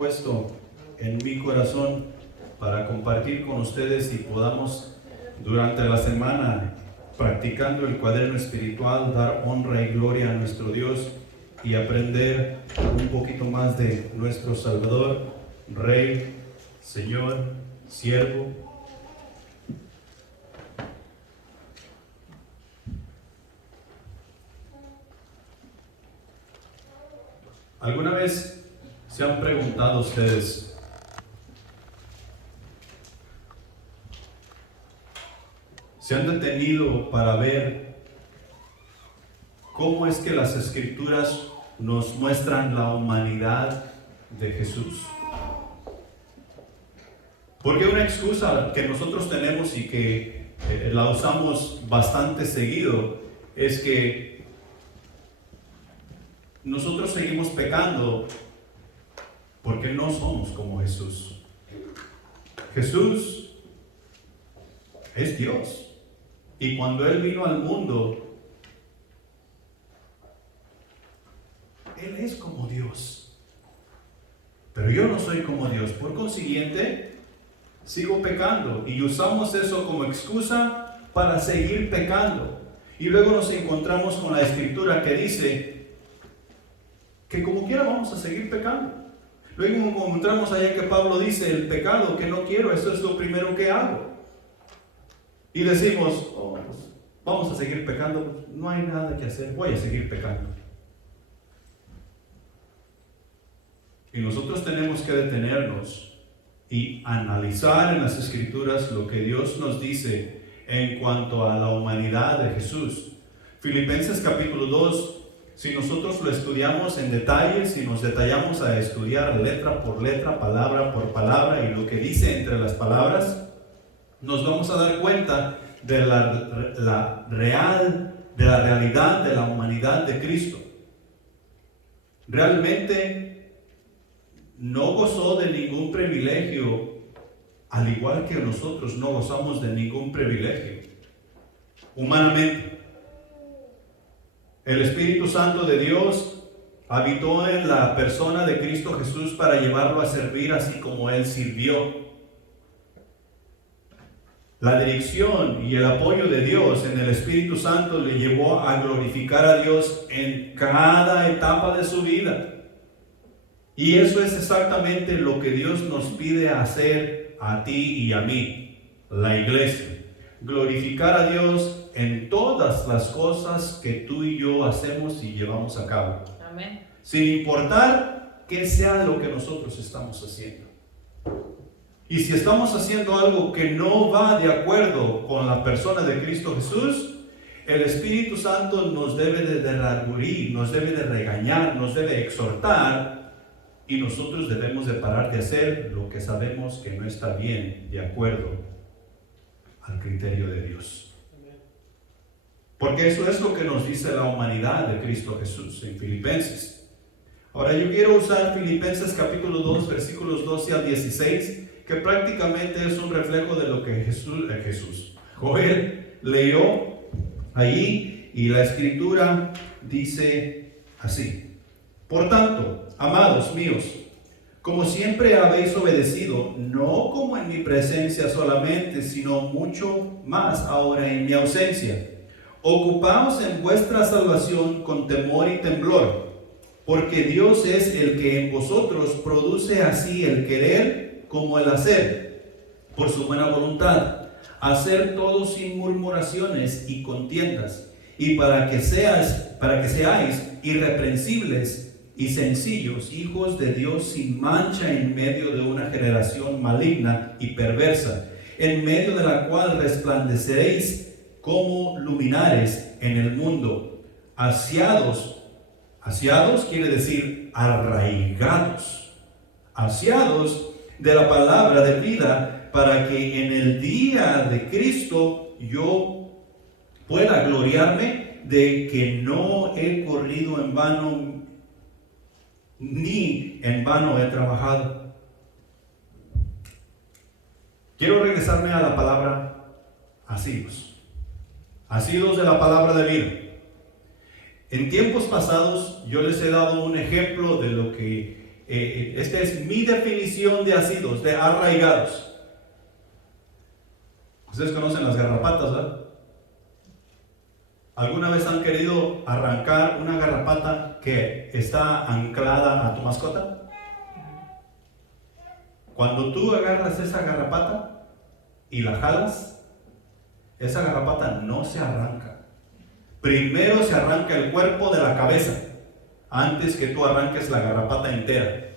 Puesto en mi corazón para compartir con ustedes y podamos durante la semana, practicando el cuaderno espiritual, dar honra y gloria a nuestro Dios y aprender un poquito más de nuestro Salvador, Rey, Señor, Siervo. ¿Alguna vez se han preguntado ustedes, se han detenido para ver cómo es que las Escrituras nos muestran la humanidad de Jesús? Porque una excusa que nosotros tenemos y que la usamos bastante seguido es que nosotros seguimos pecando porque no somos como Jesús. Jesús es Dios. Y cuando Él vino al mundo, Él es como Dios. Pero yo no soy como Dios. Por consiguiente, sigo pecando. Y usamos eso como excusa para seguir pecando. Y luego nos encontramos con la Escritura que dice que como quiera vamos a seguir pecando. Luego encontramos allá que Pablo dice, el pecado que no quiero, eso es lo primero que hago. Y decimos, pues vamos a seguir pecando, pues no hay nada que hacer, voy a seguir pecando. Y nosotros tenemos que detenernos y analizar en las Escrituras lo que Dios nos dice en cuanto a la humanidad de Jesús. Filipenses capítulo 2, si nosotros lo estudiamos en detalle, si nos detallamos a estudiar letra por letra, palabra por palabra y lo que dice entre las palabras, nos vamos a dar cuenta de la realidad de la humanidad de Cristo. Realmente no gozó de ningún privilegio, al igual que nosotros no gozamos de ningún privilegio, humanamente. El Espíritu Santo de Dios habitó en la persona de Cristo Jesús para llevarlo a servir así como Él sirvió. La dirección y el apoyo de Dios en el Espíritu Santo le llevó a glorificar a Dios en cada etapa de su vida. Y eso es exactamente lo que Dios nos pide hacer a ti y a mí, la iglesia. Glorificar a Dios en todas las cosas que tú y yo hacemos y llevamos a cabo. Amén. Sin importar qué sea lo que nosotros estamos haciendo. Y si estamos haciendo algo que no va de acuerdo con la persona de Cristo Jesús, el Espíritu Santo nos debe de derraguir, nos debe de regañar, nos debe exhortar, y nosotros debemos de parar de hacer lo que sabemos que no está bien de acuerdo al criterio de Dios. Porque eso es lo que nos dice la humanidad de Cristo Jesús en Filipenses. Ahora yo quiero usar Filipenses capítulo 2, versículos 12 al 16, que prácticamente es un reflejo de lo que Joel leyó allí, y la Escritura dice así: por tanto, amados míos, como siempre habéis obedecido, no como en mi presencia solamente, sino mucho más ahora en mi ausencia, ocupaos en vuestra salvación con temor y temblor, porque Dios es el que en vosotros produce así el querer como el hacer, por su buena voluntad, hacer todo sin murmuraciones y contiendas, y para que seáis irreprensibles y sencillos, hijos de Dios sin mancha en medio de una generación maligna y perversa, en medio de la cual resplandeceréis como luminares en el mundo, asiados quiere decir arraigados, asiados de la palabra de vida, para que en el día de Cristo yo pueda gloriarme de que no he corrido en vano, ni en vano he trabajado. Quiero regresarme a la palabra asidos de la palabra de vida. En tiempos pasados yo les he dado un ejemplo de lo que esta es mi definición de asidos, de arraigados. Ustedes conocen las garrapatas, ¿verdad? ¿Alguna vez han querido arrancar una garrapata que está anclada a tu mascota? Cuando tú agarras esa garrapata y la jalas, esa garrapata no se arranca. Primero se arranca el cuerpo de la cabeza, antes que tú arranques la garrapata entera.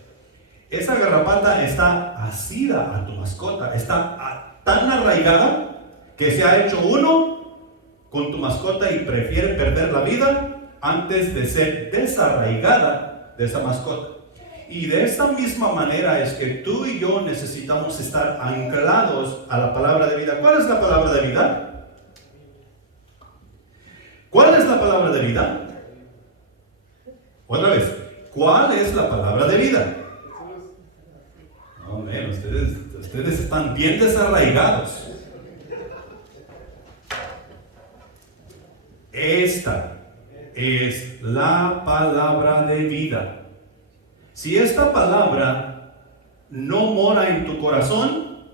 Esa garrapata está asida a tu mascota, está tan arraigada que se ha hecho uno con tu mascota y prefiere perder la vida antes de ser desarraigada de esa mascota. Y de esta misma manera es que tú y yo necesitamos estar anclados a la palabra de vida. ¿Cuál es la palabra de vida? ¿Cuál es la palabra de vida? Otra vez, ¿cuál es la palabra de vida? No, man, ustedes están bien desarraigados. Esta es la palabra de vida. Si esta palabra no mora en tu corazón,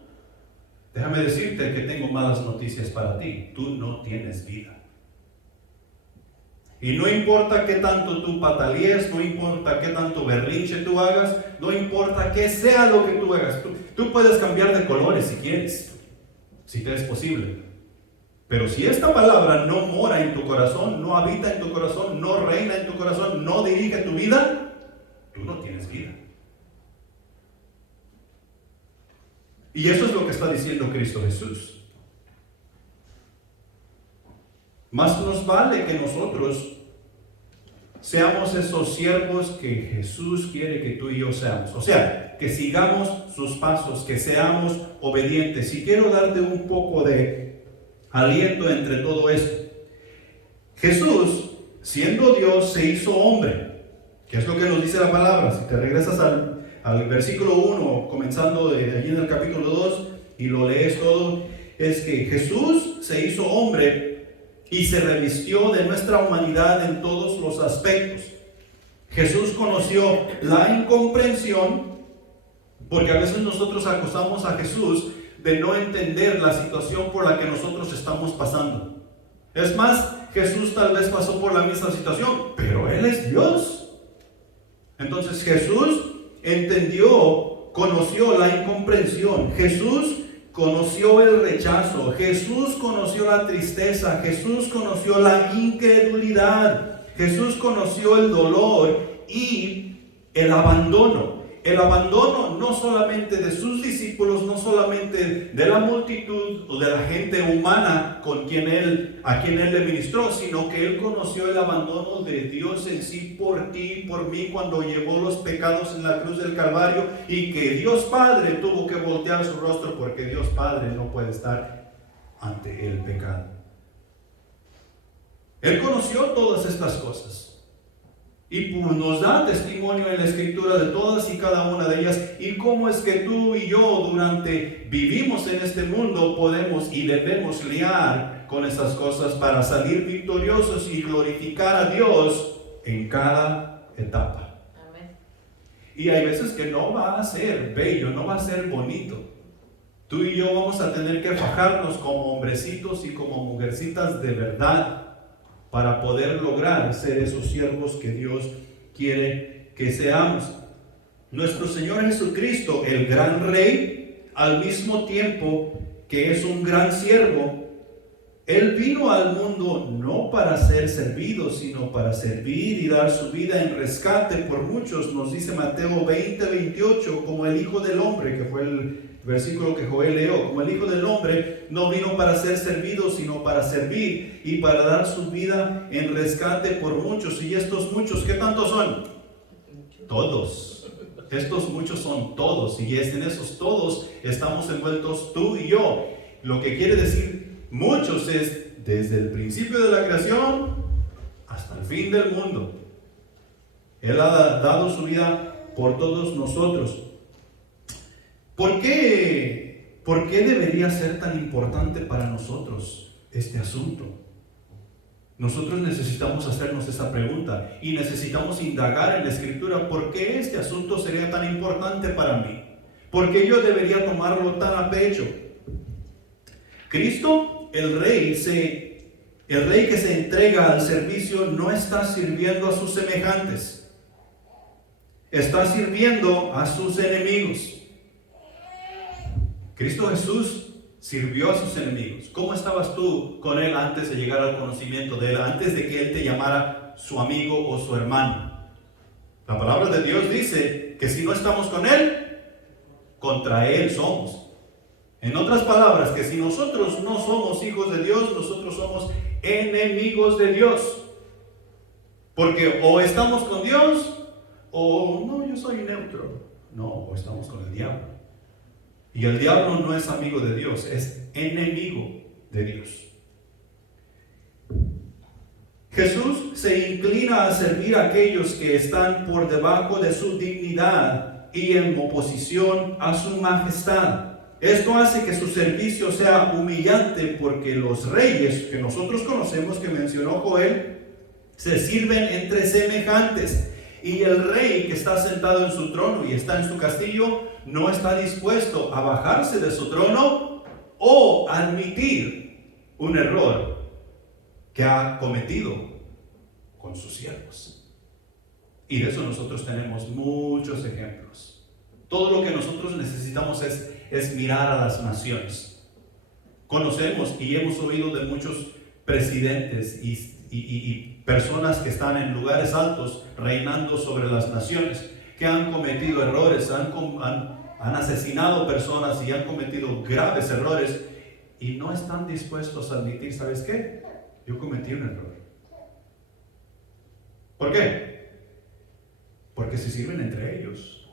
déjame decirte que tengo malas noticias para ti. Tú no tienes vida. Y no importa qué tanto tú patalees, no importa qué tanto berrinche tú hagas, no importa qué sea lo que tú hagas. Tú puedes cambiar de colores si quieres, si te es posible. Pero si esta palabra no mora en tu corazón, no habita en tu corazón, no reina en tu corazón, no dirige tu vida, tú no tienes vida. Y eso es lo que está diciendo Cristo Jesús. Más nos vale que nosotros seamos esos siervos que Jesús quiere que tú y yo seamos. O sea, que sigamos sus pasos, que seamos obedientes. Y quiero darte un poco de aliento entre todo esto. Jesús, siendo Dios, se hizo hombre. ¿Qué es lo que nos dice la palabra? Si te regresas al versículo 1, comenzando de allí en el capítulo 2, y lo lees todo, es que Jesús se hizo hombre y se revistió de nuestra humanidad en todos los aspectos. Jesús conoció la incomprensión, porque a veces nosotros acusamos a Jesús de no entender la situación por la que nosotros estamos pasando. Es más, Jesús tal vez pasó por la misma situación, pero Él es Dios. Entonces Jesús entendió, conoció la incomprensión. Jesús conoció el rechazo. Jesús conoció la tristeza. Jesús conoció la incredulidad. Jesús conoció el dolor y el abandono. El abandono no solamente de sus discípulos, no solamente de la multitud o de la gente humana a quien él le ministró, sino que él conoció el abandono de Dios en sí por ti y por mí cuando llevó los pecados en la cruz del Calvario, y que Dios Padre tuvo que voltear su rostro porque Dios Padre no puede estar ante el pecado. Él conoció todas estas cosas. Y nos da testimonio en la Escritura de todas y cada una de ellas, y cómo es que tú y yo vivimos en este mundo podemos y debemos lidiar con esas cosas para salir victoriosos y glorificar a Dios en cada etapa. Amén. Y hay veces que no va a ser bello, no va a ser bonito. Tú y yo vamos a tener que fajarnos como hombrecitos y como mujercitas de verdad, para poder lograr ser esos siervos que Dios quiere que seamos. Nuestro Señor Jesucristo, el gran Rey, al mismo tiempo que es un gran siervo, Él vino al mundo no para ser servido, sino para servir y dar su vida en rescate por muchos. Nos dice Mateo 20:28, como el Hijo del Hombre, que fue el versículo que Joel leyó, como el Hijo del Hombre no vino para ser servido, sino para servir y para dar su vida en rescate por muchos. Y estos muchos, ¿qué tantos son? Todos. Estos muchos son todos, y en esos todos estamos envueltos tú y yo. Lo que quiere decir muchos es desde el principio de la creación hasta el fin del mundo. Él ha dado su vida por todos nosotros. ¿Por qué debería ser tan importante para nosotros este asunto? Nosotros necesitamos hacernos esa pregunta y necesitamos indagar en la Escritura por qué este asunto sería tan importante para mí. ¿Por qué yo debería tomarlo tan a pecho? Cristo, el Rey que se entrega al servicio, no está sirviendo a sus semejantes. Está sirviendo a sus enemigos. Cristo Jesús sirvió a sus enemigos. ¿Cómo estabas tú con Él antes de llegar al conocimiento de Él? Antes de que Él te llamara su amigo o su hermano. La palabra de Dios dice que si no estamos con Él, contra Él somos. En otras palabras, que si nosotros no somos hijos de Dios, nosotros somos enemigos de Dios. Porque o estamos con Dios, o no, yo soy neutro. No, o estamos con el diablo. Y el diablo no es amigo de Dios, es enemigo de Dios. Jesús se inclina a servir a aquellos que están por debajo de su dignidad y en oposición a su majestad. Esto hace que su servicio sea humillante porque los reyes que nosotros conocemos, que mencionó Joel, se sirven entre semejantes. Y el rey que está sentado en su trono y está en su castillo no está dispuesto a bajarse de su trono o admitir un error que ha cometido con sus siervos. Y de eso nosotros tenemos muchos ejemplos. Todo lo que nosotros necesitamos es mirar a las naciones. Conocemos y hemos oído de muchos presidentes y personas que están en lugares altos reinando sobre las naciones, que han cometido errores, han asesinado personas y han cometido graves errores y no están dispuestos a admitir, ¿sabes qué? Yo cometí un error. ¿Por qué? Porque se sirven entre ellos.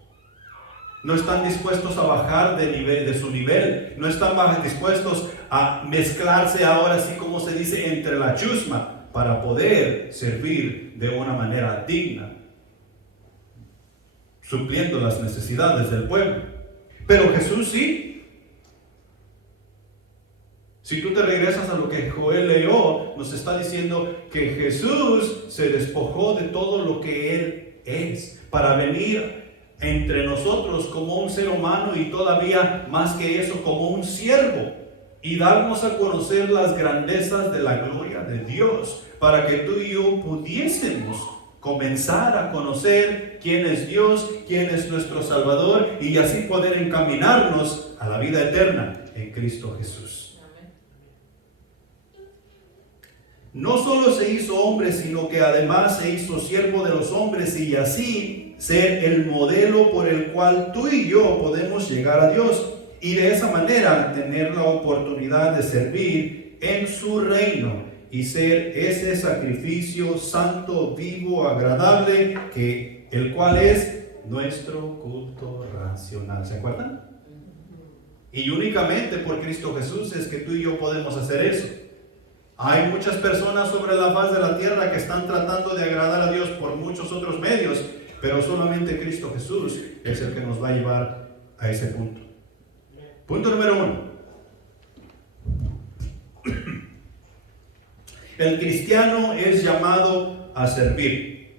No están dispuestos a bajar de su nivel, no están dispuestos a mezclarse ahora, así como se dice, entre la chusma, para poder servir de una manera digna, supliendo las necesidades del pueblo. Pero Jesús sí. Si tú te regresas a lo que Joel leyó, nos está diciendo que Jesús se despojó de todo lo que Él es, para venir entre nosotros como un ser humano y todavía más que eso, como un siervo, y darnos a conocer las grandezas de la gloria de Dios, para que tú y yo pudiésemos comenzar a conocer quién es Dios, quién es nuestro Salvador, y así poder encaminarnos a la vida eterna en Cristo Jesús. No solo se hizo hombre, sino que además se hizo siervo de los hombres, y así ser el modelo por el cual tú y yo podemos llegar a Dios, y de esa manera tener la oportunidad de servir en su reino y ser ese sacrificio santo, vivo, agradable, el cual es nuestro culto racional. ¿Se acuerdan? Y únicamente por Cristo Jesús es que tú y yo podemos hacer eso. Hay muchas personas sobre la faz de la tierra que están tratando de agradar a Dios por muchos otros medios, pero solamente Cristo Jesús es el que nos va a llevar a ese punto. Punto número 1. El cristiano es llamado a servir.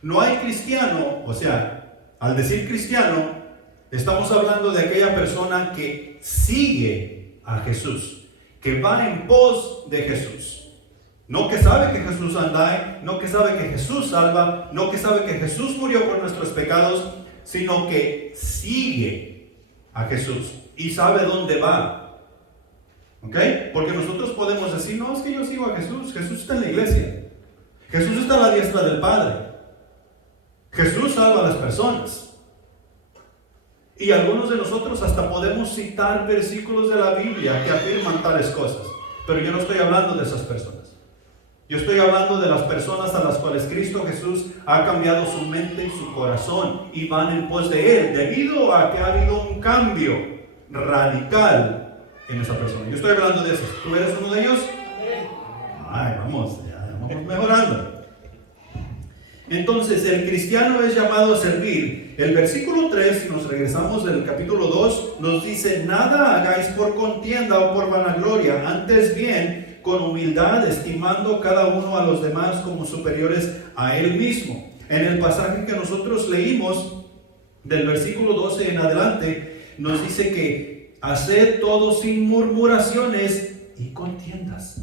No hay cristiano, o sea, al decir cristiano, estamos hablando de aquella persona que sigue a Jesús, que va en pos de Jesús. No que sabe que Jesús anda, no que sabe que Jesús salva, no que sabe que Jesús murió por nuestros pecados, sino que sigue a Jesús y sabe dónde va. ¿Ok? Porque nosotros podemos decir, no, es que yo sigo a Jesús. Jesús está en la iglesia. Jesús está a la diestra del Padre. Jesús salva a las personas. Y algunos de nosotros hasta podemos citar versículos de la Biblia que afirman tales cosas. Pero yo no estoy hablando de esas personas. Yo estoy hablando de las personas a las cuales Cristo Jesús ha cambiado su mente y su corazón y van en pos de Él, debido a que ha habido un cambio radical en esa persona. Yo estoy hablando de eso. ¿Tú eres uno de ellos? Ay, vamos mejorando. Entonces, el cristiano es llamado a servir. El versículo 3, si nos regresamos del capítulo 2, nos dice: nada hagáis por contienda o por vanagloria, antes bien, con humildad, estimando cada uno a los demás como superiores a él mismo. En el pasaje que nosotros leímos, del versículo 12 en adelante, nos dice que haced todo sin murmuraciones y contiendas.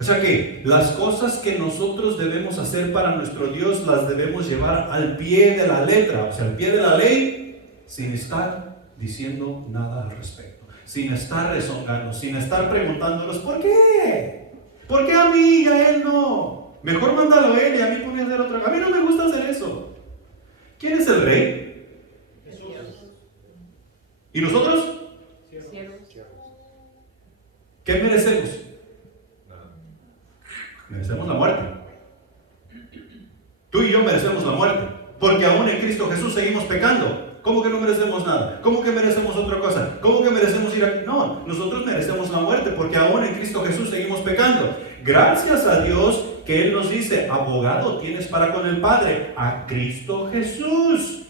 O sea que las cosas que nosotros debemos hacer para nuestro Dios las debemos llevar al pie de la letra, o sea, al pie de la ley, sin estar diciendo nada al respecto, sin estar rezongando, sin estar preguntándonos ¿por qué? ¿Por qué a mí y a él no? Mejor mándalo a él y a mí ponme a hacer otra cosa. A mí no me gusta hacer eso. ¿Quién es el rey? Jesús. ¿Y nosotros? Siervos. ¿Qué merecemos? Merecemos la muerte. Tú y yo merecemos la muerte, porque aún en Cristo Jesús seguimos pecando. ¿Cómo que no merecemos nada? ¿Cómo que merecemos otra cosa? ¿Cómo que merecemos ir aquí? No, nosotros merecemos la muerte, porque aún en Cristo Jesús seguimos pecando. Gracias a Dios que Él nos dice, abogado tienes para con el Padre, a Cristo Jesús.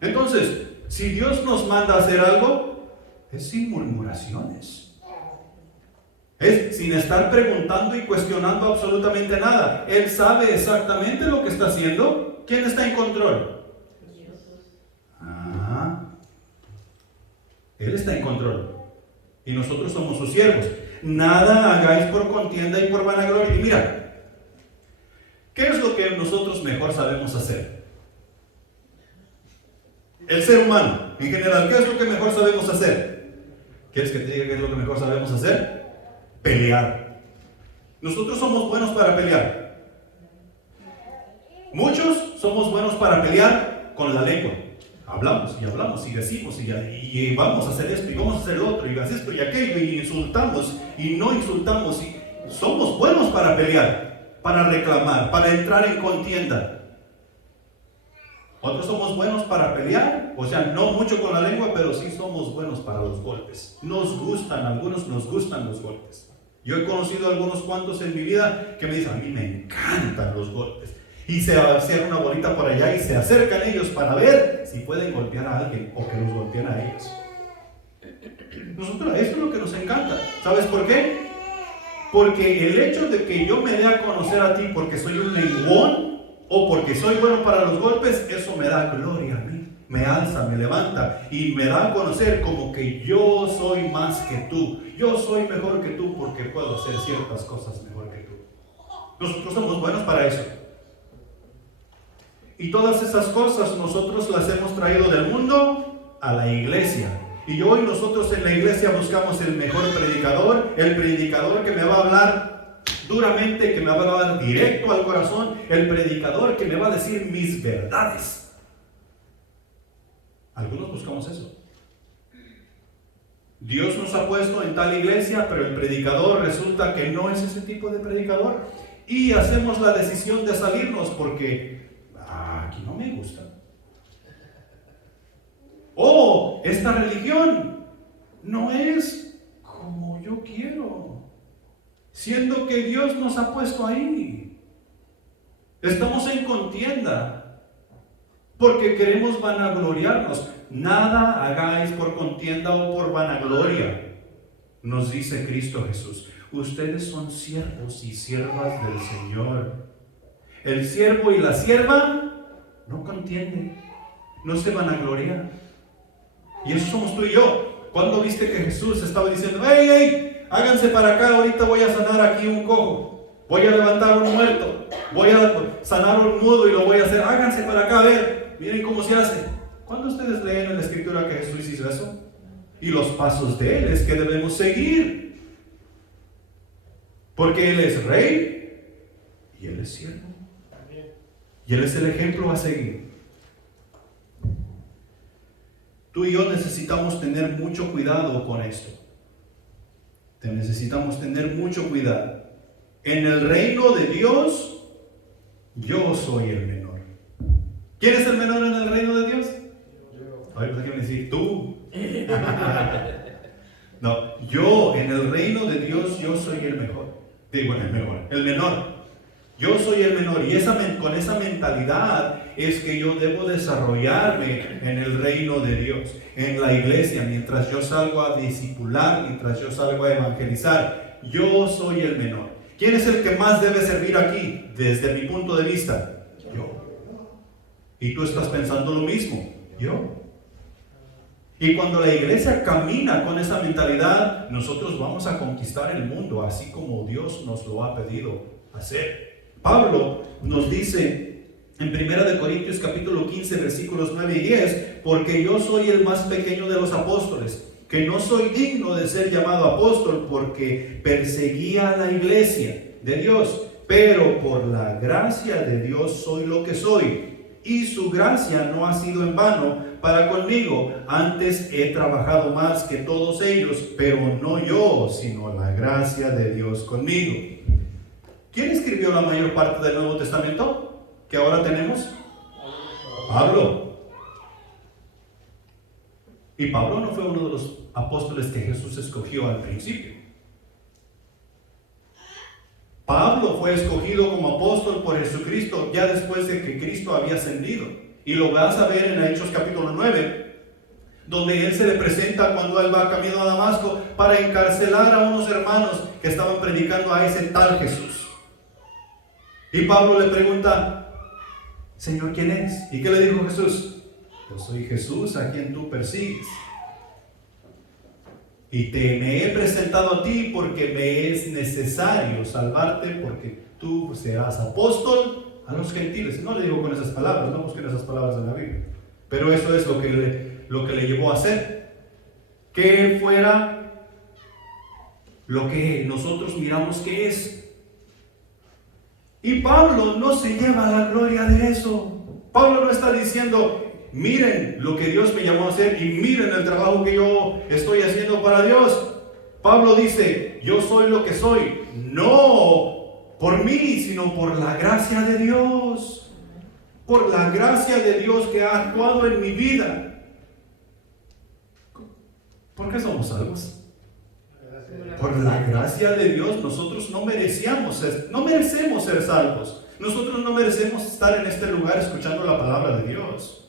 Entonces, si Dios nos manda a hacer algo, es sin murmuraciones. Es sin estar preguntando y cuestionando absolutamente nada. Él sabe exactamente lo que está haciendo. ¿Quién está en control? Él está en control. Y nosotros somos sus siervos. Nada hagáis por contienda y por vanagloria. Y mira, ¿qué es lo que nosotros mejor sabemos hacer? El ser humano, en general, ¿qué es lo que mejor sabemos hacer? ¿Quieres que te diga qué es lo que mejor sabemos hacer? Pelear. Nosotros somos buenos para pelear. Muchos somos buenos para pelear con la lengua. Hablamos y decimos y vamos a hacer esto y vamos a hacer lo otro y hacer esto y aquello y insultamos y no insultamos y somos buenos para pelear, para reclamar, para entrar en contienda. Otros somos buenos para pelear, o sea, no mucho con la lengua, pero sí somos buenos para los golpes. Algunos nos gustan los golpes. Yo he conocido algunos cuantos en mi vida que me dicen, a mí me encantan los golpes. Y se cierra una bolita por allá y se acercan ellos para ver si pueden golpear a alguien o que los golpeen a ellos. Nosotros, esto es lo que nos encanta. ¿Sabes por qué? Porque el hecho de que yo me dé a conocer a ti porque soy un lenguón o porque soy bueno para los golpes, eso me da gloria a mí. Me alza, me levanta y me da a conocer como que yo soy más que tú. Yo soy mejor que tú porque puedo hacer ciertas cosas mejor que tú. Nosotros somos buenos para eso. Y todas esas cosas nosotros las hemos traído del mundo a la iglesia. Y hoy nosotros en la iglesia buscamos el mejor predicador, el predicador que me va a hablar duramente, que me va a hablar directo al corazón, el predicador que me va a decir mis verdades. Algunos buscamos eso. Dios nos ha puesto en tal iglesia, pero el predicador resulta que no es ese tipo de predicador. Y hacemos la decisión de salirnos porque aquí no me gusta. O esta religión no es como yo quiero, siendo que Dios nos ha puesto ahí. Estamos en contienda porque queremos vanagloriarnos. Nada hagáis por contienda o por vanagloria, nos dice Cristo Jesús. Ustedes son siervos y siervas del Señor. El siervo y la sierva no contienden, no se vanagloria. Y eso somos tú y yo. ¿Cuándo viste que Jesús estaba diciendo, hey, háganse para acá, ahorita voy a sanar aquí un cojo, voy a levantar un muerto, voy a sanar un mudo y lo voy a hacer, háganse para acá, a ver, miren cómo se hace? ¿Cuándo ustedes leen en la Escritura que Jesús hizo eso? Y los pasos de Él es que debemos seguir. Porque Él es rey y Él es siervo. Y Él es el ejemplo a seguir. Tú y yo necesitamos tener mucho cuidado con esto. Necesitamos tener mucho cuidado. En el reino de Dios, yo soy el menor. ¿Quién es el menor en el reino de Dios? Ay, pues déjame decir, tú. No, yo en el reino de Dios, yo soy el mejor. Digo, el menor. Yo soy el menor y con esa mentalidad es que yo debo desarrollarme en el reino de Dios, en la iglesia, mientras yo salgo a discipular, mientras yo salgo a evangelizar. yo soy el menor. ¿Quién es el que más debe servir aquí? Desde mi punto de vista, yo. Y tú estás pensando lo mismo, yo. Y cuando la iglesia camina con esa mentalidad, nosotros vamos a conquistar el mundo, así como Dios nos lo ha pedido hacer. Pablo nos dice en 1 Corintios capítulo 15, versículos 9 y 10, porque yo soy el más pequeño de los apóstoles, que no soy digno de ser llamado apóstol porque perseguía a la iglesia de Dios, pero por la gracia de Dios soy lo que soy. Y su gracia no ha sido en vano para conmigo. Antes he trabajado más que todos ellos, pero no yo, sino la gracia de Dios conmigo. ¿Quién escribió la mayor parte del Nuevo Testamento que ahora tenemos? Pablo. Y Pablo no fue uno de los apóstoles que Jesús escogió al principio. Pablo fue escogido como apóstol por Jesucristo ya después de que Cristo había ascendido. Y lo vas a ver en Hechos capítulo 9, donde él se le presenta cuando él va camino a Damasco para encarcelar a unos hermanos que estaban predicando a ese tal Jesús. Y Pablo le pregunta, Señor, ¿quién es? ¿Y qué le dijo Jesús? Yo soy Jesús a quien tú persigues. Y me he presentado a ti porque me es necesario salvarte, porque tú serás apóstol a los gentiles. No le digo con esas palabras, no busquen esas palabras en la Biblia. Pero eso es lo que le llevó a hacer. Que él fuera lo que nosotros miramos que es. Y Pablo no se lleva la gloria de eso. Pablo no está diciendo, miren lo que Dios me llamó a hacer y miren el trabajo que yo estoy haciendo para Dios. Pablo dice, yo soy lo que soy, no por mí, sino por la gracia de Dios. Por la gracia de Dios que ha actuado en mi vida. ¿Por qué somos salvos? Por la gracia de Dios. Nosotros no merecemos ser salvos. Nosotros no merecemos estar en este lugar escuchando la palabra de Dios.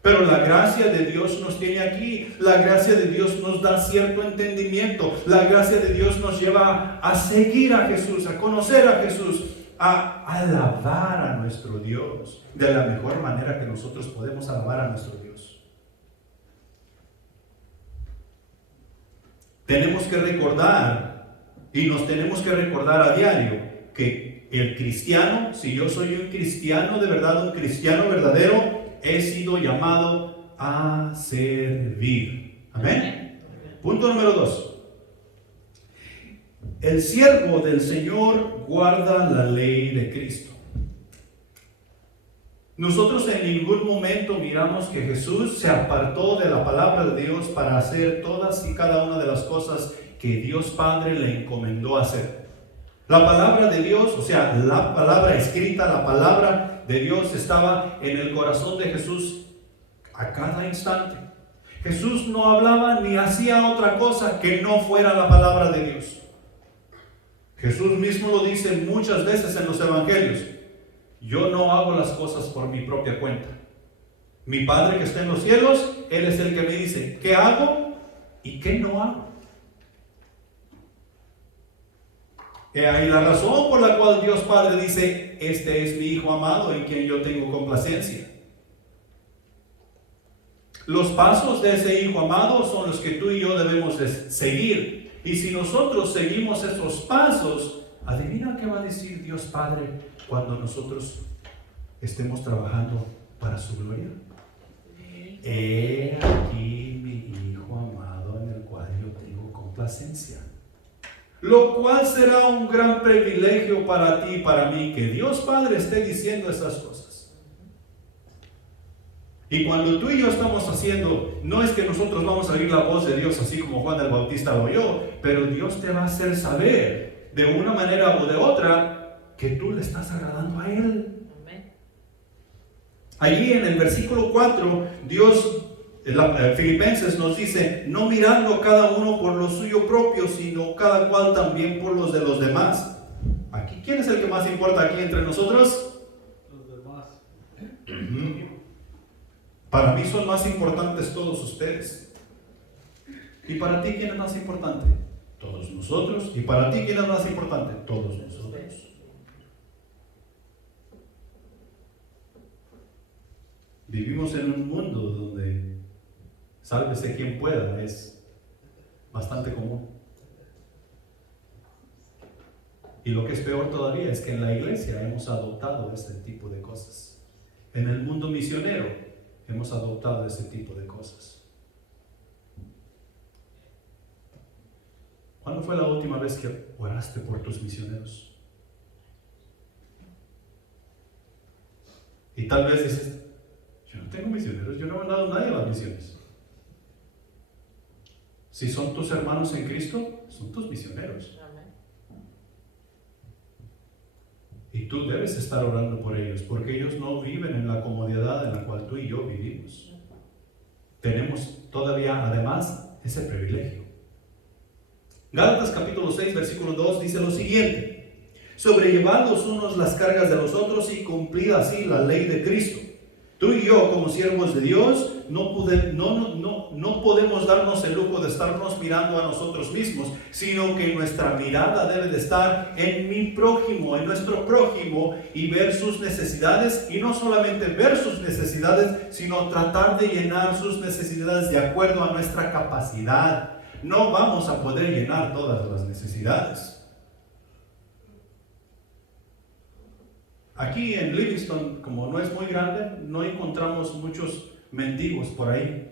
Pero la gracia de Dios nos tiene aquí. La gracia de Dios nos da cierto entendimiento. La gracia de Dios nos lleva a seguir a Jesús, a conocer a Jesús, a alabar a nuestro Dios de la mejor manera que nosotros podemos alabar a nuestro Dios. Tenemos que recordar, y nos tenemos que recordar a diario, que el cristiano, si yo soy un cristiano de verdad, un cristiano verdadero, he sido llamado a servir. Amén. Punto número 2. El siervo del Señor guarda la ley de Cristo. Nosotros en ningún momento miramos que Jesús se apartó de la palabra de Dios para hacer todas y cada una de las cosas que Dios Padre le encomendó hacer. La palabra de Dios, o sea, la palabra escrita, la palabra de Dios estaba en el corazón de Jesús a cada instante. Jesús no hablaba ni hacía otra cosa que no fuera la palabra de Dios. Jesús mismo lo dice muchas veces en los evangelios. Yo no hago las cosas por mi propia cuenta. Mi Padre que está en los cielos, Él es el que me dice qué hago y qué no hago. Y la razón por la cual Dios Padre dice, este es mi Hijo amado en quien yo tengo complacencia. Los pasos de ese Hijo amado son los que tú y yo debemos de seguir. Y si nosotros seguimos esos pasos, adivina qué va a decir Dios Padre cuando nosotros estemos trabajando para su gloria. He aquí mi Hijo amado en el cual yo tengo complacencia. Lo cual será un gran privilegio para ti y para mí que Dios Padre esté diciendo esas cosas. Y cuando tú y yo estamos haciendo, no es que nosotros vamos a oír la voz de Dios así como Juan el Bautista lo oyó, pero Dios te va a hacer saber de una manera o de otra que tú le estás agradando a Él. Allí en el versículo 4, Dios, Filipenses nos dice, no mirando cada uno por lo suyo propio, sino cada cual también por los de los demás. Aquí, ¿quién es el que más importa aquí entre nosotros? Los demás. Para mí son más importantes todos ustedes. ¿Y para ti quién es más importante? Todos nosotros. ¿Y para ti quién es más importante? Todos nosotros. Vivimos en un mundo donde sálvese quien pueda, es bastante común. Y lo que es peor todavía es que en la iglesia hemos adoptado este tipo de cosas. En el mundo misionero hemos adoptado este tipo de cosas. ¿Cuándo fue la última vez que oraste por tus misioneros? Y tal vez dices, yo no tengo misioneros, yo no he mandado a nadie a las misiones. Si son tus hermanos en Cristo, son tus misioneros. Y tú debes estar orando por ellos, porque ellos no viven en la comodidad en la cual tú y yo vivimos. Tenemos todavía, además, ese privilegio. Gálatas capítulo 6, versículo 2 dice lo siguiente: sobrellevad los unos las cargas de los otros y cumplid así la ley de Cristo. Tú y yo, como siervos de Dios, no podemos darnos el lujo de estarnos mirando a nosotros mismos, sino que nuestra mirada debe de estar en mi prójimo, en nuestro prójimo, y ver sus necesidades, y no solamente ver sus necesidades, sino tratar de llenar sus necesidades de acuerdo a nuestra capacidad. No vamos a poder llenar todas las necesidades. Aquí en Livingston, como no es muy grande, no encontramos muchos mendigos por ahí.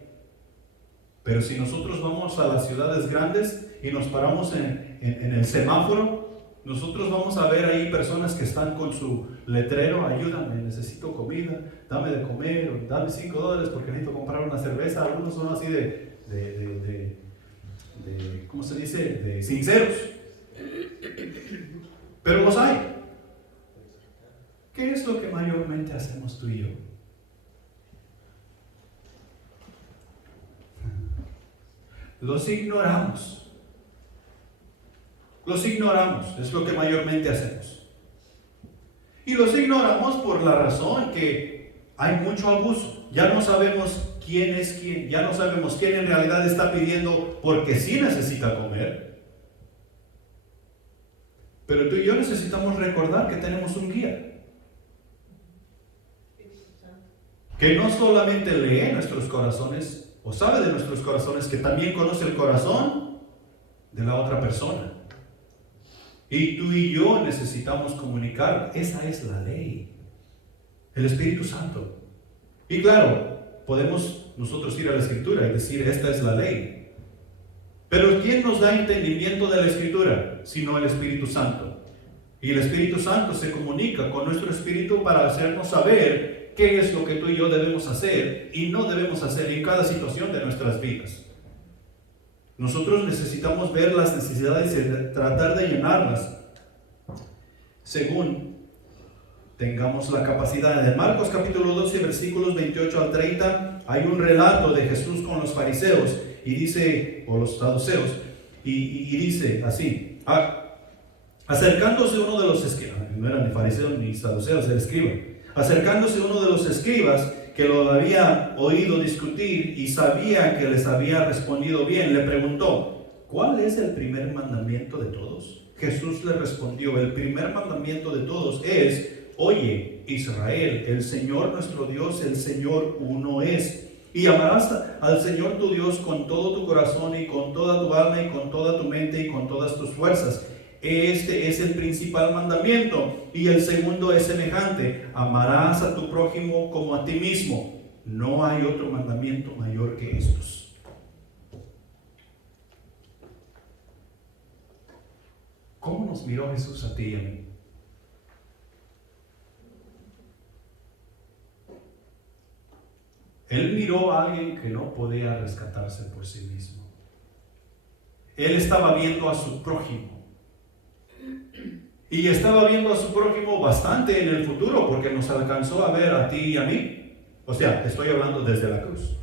Pero si nosotros vamos a las ciudades grandes y nos paramos en el semáforo, nosotros vamos a ver ahí personas que están con su letrero: ayúdame, necesito comida, dame de comer, o dame $5 porque necesito comprar una cerveza. Algunos son así de ¿cómo se dice? De sinceros. Pero los hay. ¿Qué es lo que mayormente hacemos tú y yo? Los ignoramos. Los ignoramos, es lo que mayormente hacemos. Y los ignoramos por la razón que hay mucho abuso. Ya no sabemos quién es quién, ya no sabemos quién en realidad está pidiendo porque sí necesita comer. Pero tú y yo necesitamos recordar que tenemos un guía, que no solamente lee nuestros corazones o sabe de nuestros corazones, que también conoce el corazón de la otra persona. Y tú y yo necesitamos comunicar. Esa es la ley, el Espíritu Santo. Y claro, podemos nosotros ir a la Escritura y decir: esta es la ley. Pero ¿quién nos da entendimiento de la Escritura? Sino el Espíritu Santo. Y el Espíritu Santo se comunica con nuestro espíritu para hacernos saber qué es lo que tú y yo debemos hacer y no debemos hacer en cada situación de nuestras vidas. Nosotros necesitamos ver las necesidades y tratar de llenarlas según tengamos la capacidad. En Marcos capítulo 12, versículos 28 al 30, hay un relato de Jesús con los fariseos y dice, o los saduceos, y dice así: acercándose uno de los escribas, no eran ni fariseos ni saduceos, era escriba. Acercándose uno de los escribas, que lo había oído discutir y sabía que les había respondido bien, le preguntó: ¿cuál es el primer mandamiento de todos? Jesús le respondió: el primer mandamiento de todos es: oye, Israel, el Señor nuestro Dios, el Señor uno es. Y amarás al Señor tu Dios con todo tu corazón y con toda tu alma y con toda tu mente y con todas tus fuerzas. Este es el principal mandamiento, y el segundo es semejante: amarás a tu prójimo como a ti mismo. No hay otro mandamiento mayor que estos. ¿Cómo nos miró Jesús a ti y a mí? Él miró a alguien que no podía rescatarse por sí mismo. Él estaba viendo a su prójimo. Y estaba viendo a su prójimo bastante en el futuro, porque nos alcanzó a ver a ti y a mí. O sea, estoy hablando desde la cruz.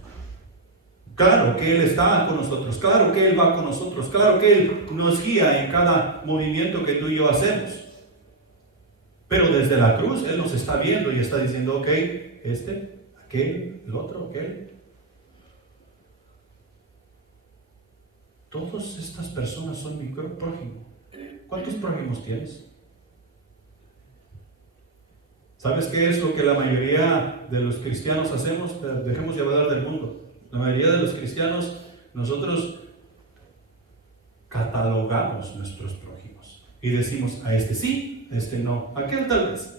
Claro que Él está con nosotros, claro que Él va con nosotros, claro que Él nos guía en cada movimiento que tú y yo hacemos. Pero desde la cruz Él nos está viendo y está diciendo: ok, aquel, el otro, aquel. todas estas personas son mi prójimo. ¿Cuántos prójimos tienes? ¿Sabes qué es lo que la mayoría de los cristianos hacemos? Dejemos de hablar del mundo. La mayoría de los cristianos, nosotros catalogamos nuestros prójimos y decimos, a este sí, a este no, a aquel tal vez.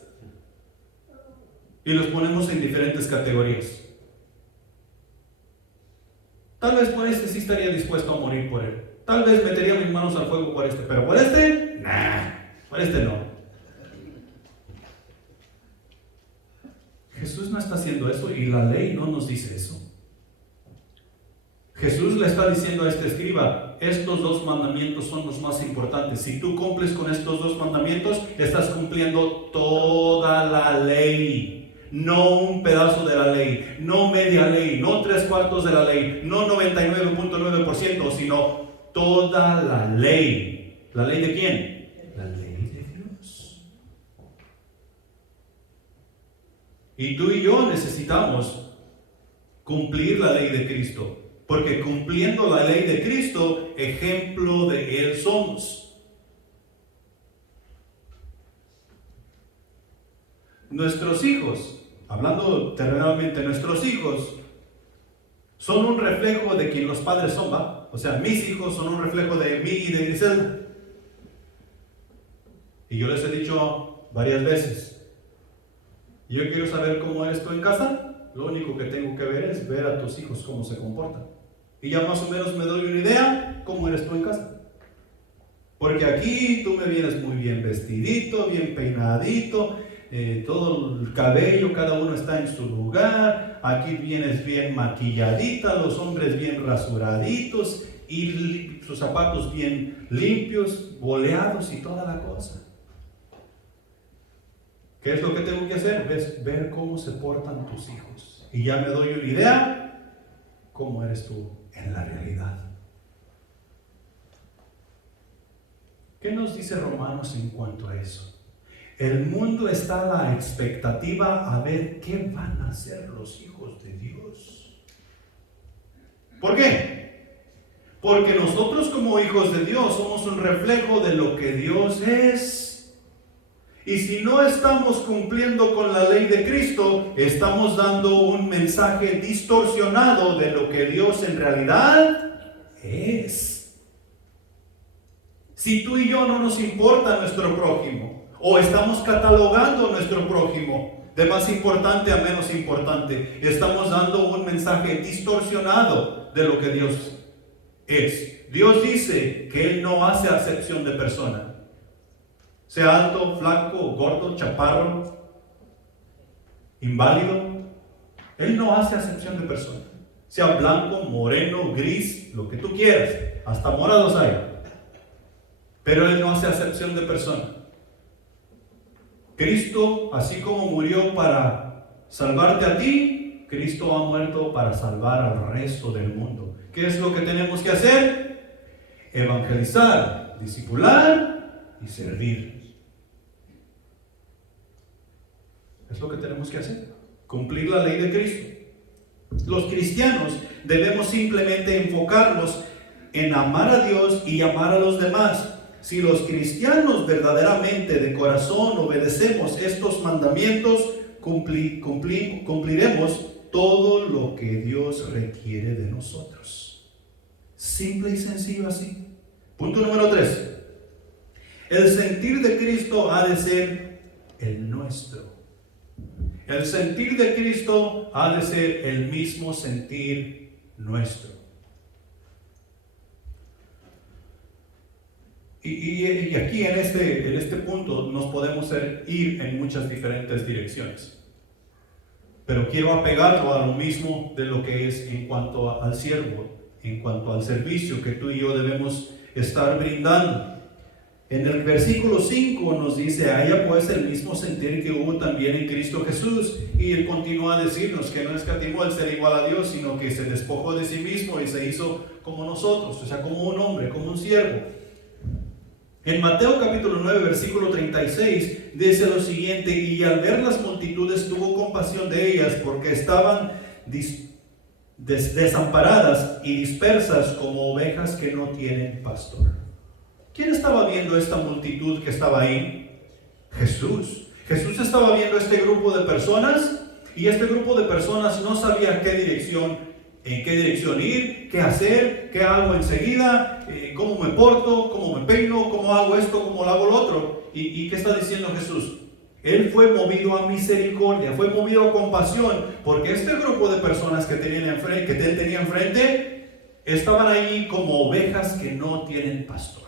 Y los ponemos en diferentes categorías. Tal vez por este sí estaría dispuesto a morir por él. Tal vez metería mis manos al fuego por este, pero por este, nah, por este no. Jesús no está haciendo eso y la ley no nos dice eso. Jesús le está diciendo a este escriba, estos dos mandamientos son los más importantes. Si tú cumples con estos dos mandamientos, estás cumpliendo toda la ley. No un pedazo de la ley, no media ley, no 3/4 de la ley, no 99.9%, sino toda la ley. ¿La ley de quién? La ley de Dios. Y tú y yo necesitamos cumplir la ley de Cristo. Porque cumpliendo la ley de Cristo, ejemplo de Él somos. Nuestros hijos, hablando terrenalmente, nuestros hijos son un reflejo de quien los padres son, ¿va? O sea, mis hijos son un reflejo de mí y de Griselda. Y yo les he dicho varias veces, yo quiero saber cómo eres tú en casa, lo único que tengo que ver es ver a tus hijos cómo se comportan. Y ya más o menos me doy una idea cómo eres tú en casa. Porque aquí tú me vienes muy bien vestidito, bien peinadito, todo el cabello, cada uno está en su lugar. Aquí vienes bien maquilladita, los hombres bien rasuraditos y sus zapatos bien limpios, boleados y toda la cosa. ¿Qué es lo que tengo que hacer? Es ver cómo se portan tus hijos. Y ya me doy una idea cómo eres tú en la realidad. ¿Qué nos dice Romanos en cuanto a eso? El mundo está a la expectativa a ver qué van a hacer los hijos de Dios. ¿Por qué? Porque nosotros como hijos de Dios somos un reflejo de lo que Dios es. Y si no estamos cumpliendo con la ley de Cristo, estamos dando un mensaje distorsionado de lo que Dios en realidad es. Si tú y yo no nos importa nuestro prójimo, o estamos catalogando a nuestro prójimo de más importante a menos importante, estamos dando un mensaje distorsionado de lo que Dios es. Dios dice que Él no hace acepción de persona. Sea alto, flaco, gordo, chaparro, inválido. Él no hace acepción de persona. Sea blanco, moreno, gris, lo que tú quieras. Hasta morados hay. Pero Él no hace acepción de persona. Cristo, así como murió para salvarte a ti, Cristo ha muerto para salvar al resto del mundo. ¿Qué es lo que tenemos que hacer? Evangelizar, discipular y servir. Es lo que tenemos que hacer, cumplir la ley de Cristo. Los cristianos debemos simplemente enfocarnos en amar a Dios y amar a los demás. Si los cristianos verdaderamente de corazón obedecemos estos mandamientos, cumpliremos todo lo que Dios requiere de nosotros. Simple y sencillo así. Punto número 3. El sentir de Cristo ha de ser el nuestro. El sentir de Cristo ha de ser el mismo sentir nuestro. Y aquí en este punto nos podemos ir en muchas diferentes direcciones. Pero quiero apegarlo a lo mismo de lo que es en cuanto al siervo, en cuanto al servicio que tú y yo debemos estar brindando. En el versículo 5 nos dice, haya pues el mismo sentir que hubo también en Cristo Jesús. Y él continúa a decirnos que no escatimó el ser igual a Dios, sino que se despojó de sí mismo y se hizo como nosotros, o sea, como un hombre, como un siervo. En Mateo capítulo 9, versículo 36, dice lo siguiente, y al ver las multitudes tuvo compasión de ellas, porque estaban desamparadas y dispersas como ovejas que no tienen pastor. ¿Quién estaba viendo esta multitud que estaba ahí? Jesús. Jesús estaba viendo este grupo de personas, y este grupo de personas no sabía en qué dirección ir, qué hacer, qué hago enseguida, cómo me porto, cómo me peino, cómo hago esto, cómo hago lo otro. ¿Y qué está diciendo Jesús? Él fue movido a misericordia, fue movido a compasión, porque este grupo de personas que él tenía enfrente estaban ahí como ovejas que no tienen pastor.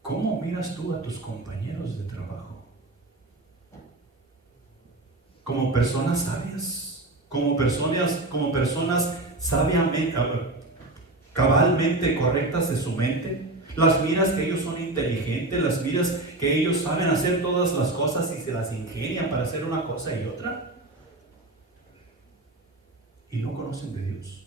¿Cómo miras tú a tus compañeros de trabajo? ¿Como personas sabias? ¿Como personas sabiamente, cabalmente correctas de su mente? ¿Las miras que ellos son inteligentes? ¿Las miras que ellos saben hacer todas las cosas y se las ingenian para hacer una cosa y otra? ¿Y no conocen de Dios?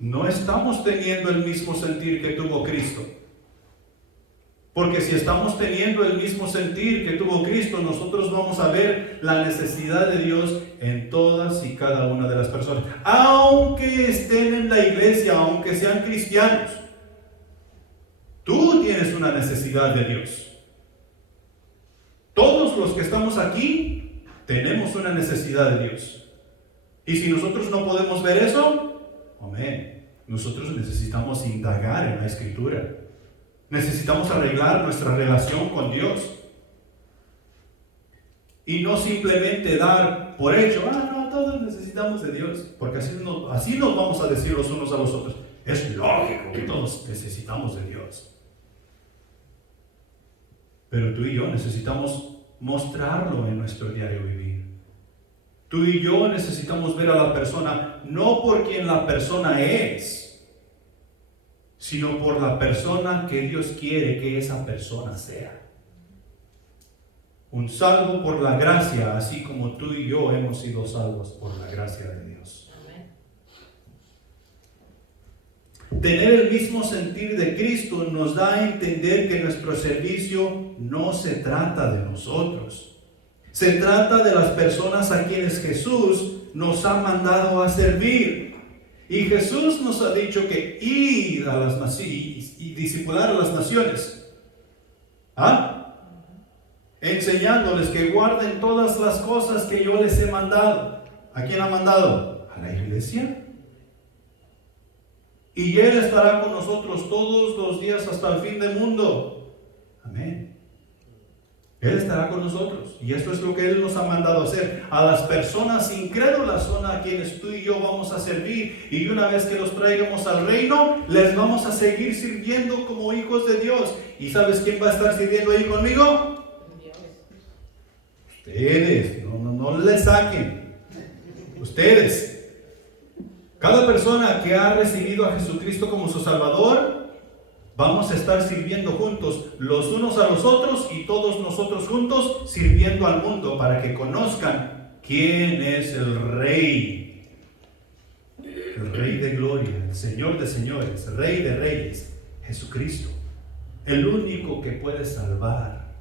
No estamos teniendo el mismo sentir que tuvo Cristo. Porque si estamos teniendo el mismo sentir que tuvo Cristo, nosotros vamos a ver la necesidad de Dios en todas y cada una de las personas. Aunque estén en la iglesia, aunque sean cristianos, tú tienes una necesidad de Dios. Todos los que estamos aquí tenemos una necesidad de Dios. Y si nosotros no podemos ver eso, amén. Nosotros necesitamos indagar en la Escritura. Necesitamos arreglar nuestra relación con Dios. Y no simplemente dar por hecho, no, todos necesitamos de Dios. Porque así nos vamos a decir los unos a los otros. Es lógico que todos necesitamos de Dios. Pero tú y yo necesitamos mostrarlo en nuestro diario vivir. Tú y yo necesitamos ver a la persona no por quien la persona es, sino por la persona que Dios quiere que esa persona sea. Un salvo por la gracia, así como tú y yo hemos sido salvos por la gracia de Dios. Amén. Tener el mismo sentir de Cristo nos da a entender que nuestro servicio no se trata de nosotros. Se trata de las personas a quienes Jesús nos ha mandado a servir. Y Jesús nos ha dicho que ir a las naciones y discipular a las naciones. Enseñándoles que guarden todas las cosas que yo les he mandado. ¿A quién ha mandado? A la iglesia. Y Él estará con nosotros todos los días hasta el fin del mundo. Amén. Él estará con nosotros. Y esto es lo que Él nos ha mandado a hacer. A las personas incrédulas son a quienes tú y yo vamos a servir. Y una vez que los traigamos al reino, les vamos a seguir sirviendo como hijos de Dios. ¿Y sabes quién va a estar sirviendo ahí conmigo? Dios. Ustedes. No les saquen. Ustedes. Cada persona que ha recibido a Jesucristo como su Salvador, vamos a estar sirviendo juntos los unos a los otros y todos nosotros juntos sirviendo al mundo para que conozcan quién es el Rey de gloria, el Señor de señores, Rey de reyes, Jesucristo, el único que puede salvar.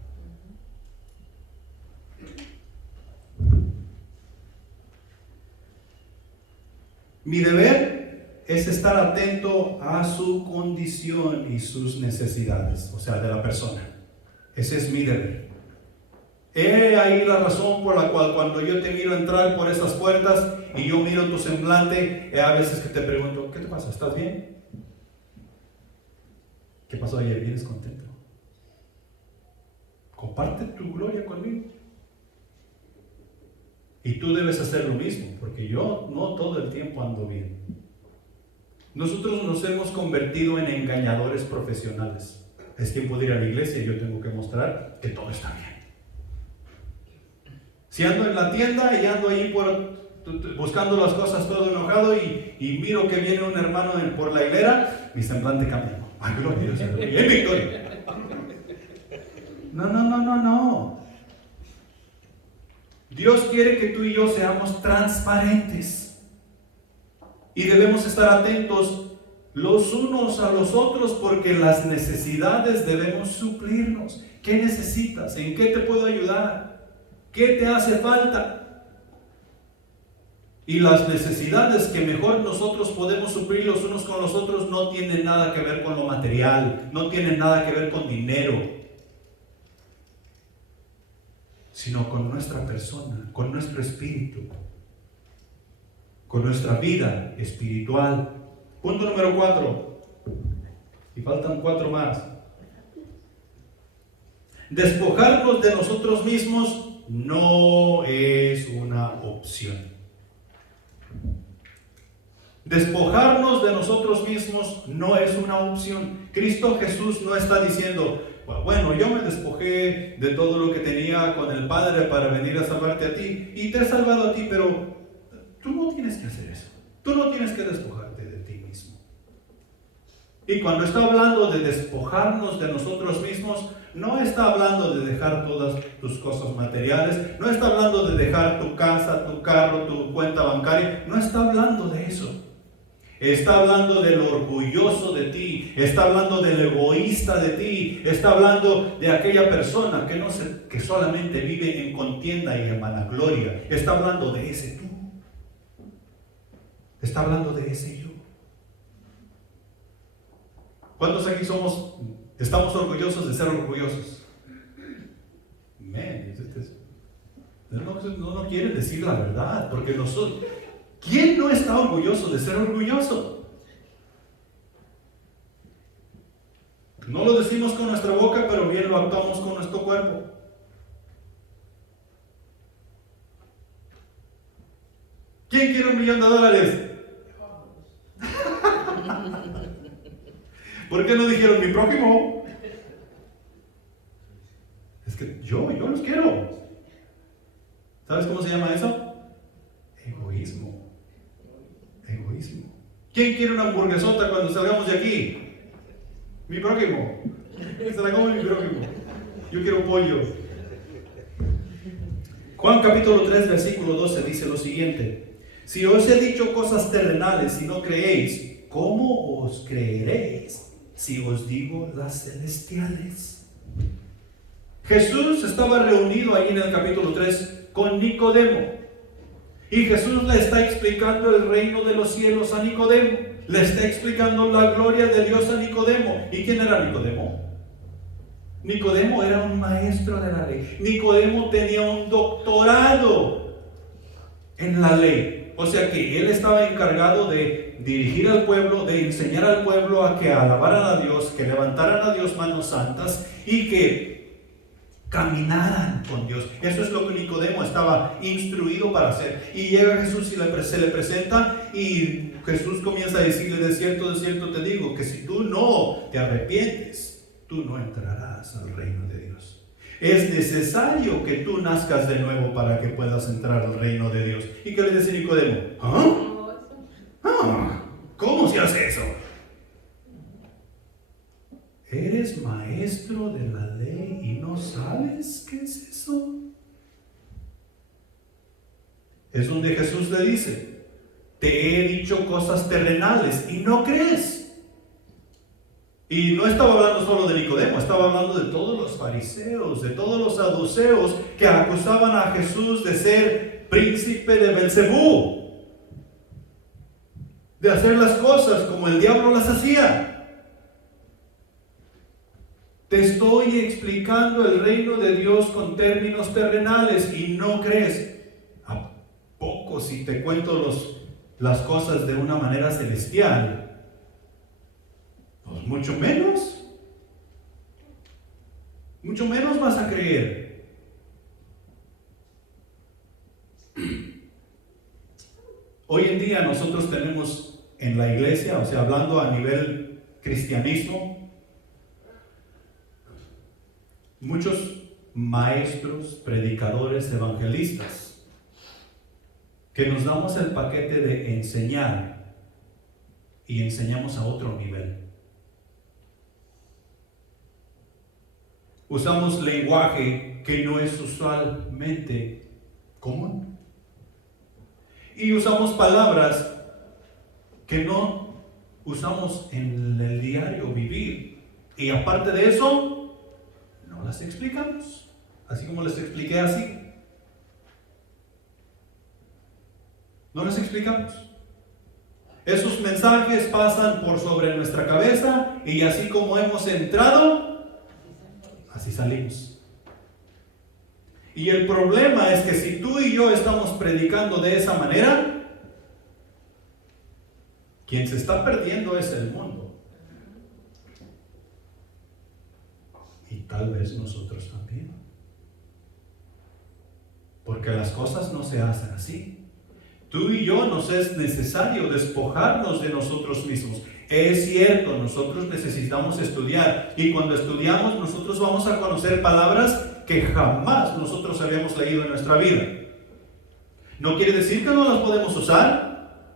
Mi deber es estar atento a su condición y sus necesidades, o sea, de la persona. Ese es mi deber. He ahí la razón por la cual cuando yo te miro entrar por esas puertas y yo miro tu semblante, a veces que te pregunto, ¿qué te pasa? ¿Estás bien? ¿Qué pasó ayer? ¿Vienes contento? Comparte tu gloria conmigo. Y tú debes hacer lo mismo, porque yo no todo el tiempo ando bien. Nosotros nos hemos convertido en engañadores profesionales. Es tiempo de ir a la iglesia y yo tengo que mostrar que todo está bien. Si ando en la tienda y ando ahí buscando las cosas todo enojado y miro que viene un hermano por la hilera, mi semblante cambia. ¡Ay, gloria a Dios! ¡Bien, victoria! No. Dios quiere que tú y yo seamos transparentes. Y debemos estar atentos los unos a los otros, porque las necesidades debemos suplirnos. ¿Qué necesitas? ¿En qué te puedo ayudar? ¿Qué te hace falta? Y las necesidades que mejor nosotros podemos suplir los unos con los otros no tienen nada que ver con lo material, no tienen nada que ver con dinero, sino con nuestra persona, con nuestro espíritu, con nuestra vida espiritual. Punto número 4. Y faltan 4 más. Despojarnos de nosotros mismos no es una opción. Despojarnos de nosotros mismos no es una opción. Cristo Jesús no está diciendo, bueno, yo me despojé de todo lo que tenía con el Padre para venir a salvarte a ti, y te he salvado a ti, pero tú no tienes que hacer eso. Tú no tienes que despojarte de ti mismo. Y cuando está hablando de despojarnos de nosotros mismos, no está hablando de dejar todas tus cosas materiales, no está hablando de dejar tu casa, tu carro, tu cuenta bancaria, no está hablando de eso. Está hablando del orgulloso de ti, está hablando del egoísta de ti, está hablando de aquella persona que solamente vive en contienda y en vanagloria. Está hablando de ese tú. Está hablando de ese yo. ¿Cuántos aquí estamos orgullosos de ser orgullosos? No quieren decir la verdad, porque nosotros... ¿Quién no está orgulloso de ser orgulloso? No lo decimos con nuestra boca, pero bien lo actuamos con nuestro cuerpo. ¿Quién quiere $1,000,000? ¿Por qué no dijeron mi prójimo? Es que yo los quiero. ¿Sabes cómo se llama eso? Egoísmo. ¿Quién quiere una hamburguesota cuando salgamos de aquí? Mi prójimo. Se la come mi prójimo. Yo quiero pollo. Juan capítulo 3 versículo 12 dice lo siguiente: si os he dicho cosas terrenales y no creéis, ¿cómo os creeréis si os digo las celestiales? Jesús estaba reunido ahí en el capítulo 3 con Nicodemo. Y Jesús le está explicando el reino de los cielos a Nicodemo. Le está explicando la gloria de Dios a Nicodemo. ¿Y quién era Nicodemo? Nicodemo era un maestro de la ley. Nicodemo tenía un doctorado en la ley. O sea que él estaba encargado de dirigir al pueblo, de enseñar al pueblo a que alabaran a Dios, que levantaran a Dios manos santas y que caminaran con Dios. Eso es lo que Nicodemo estaba instruido para hacer. Y llega Jesús y se le presenta, y Jesús comienza a decirle: de cierto te digo, que si tú no te arrepientes, tú no entrarás al reino de Dios. Es necesario que tú nazcas de nuevo para que puedas entrar al reino de Dios. ¿Y qué le dice Nicodemo? ¿Cómo se hace eso? ¿Eres maestro de la ley y no sabes qué es eso? Es donde Jesús le dice: te he dicho cosas terrenales y no crees. Y no estaba hablando solo de Nicodemo, estaba hablando de todos los fariseos, de todos los saduceos que acusaban a Jesús de ser príncipe de Belcebú, de hacer las cosas como el diablo las hacía. Te estoy explicando el reino de Dios con términos terrenales y no crees. ¿A poco si te cuento las cosas de una manera celestial? Pues mucho menos vas a creer. Hoy en día nosotros tenemos en la iglesia, o sea, hablando a nivel cristianismo, muchos maestros, predicadores, evangelistas, que nos damos el paquete de enseñar y enseñamos a otro nivel. Usamos lenguaje que no es usualmente común. Y usamos palabras que no usamos en el diario vivir. Y aparte de eso, no las explicamos. Así como les expliqué así. No las explicamos. Esos mensajes pasan por sobre nuestra cabeza y así como hemos entrado, así salimos. Y el problema es que si tú y yo estamos predicando de esa manera, quien se está perdiendo es el mundo. Y tal vez nosotros también. Porque las cosas no se hacen así. Tú y yo nos es necesario despojarnos de nosotros mismos. Es cierto, nosotros necesitamos estudiar. Y cuando estudiamos, nosotros vamos a conocer palabras que jamás nosotros habíamos leído en nuestra vida. No quiere decir que no las podemos usar.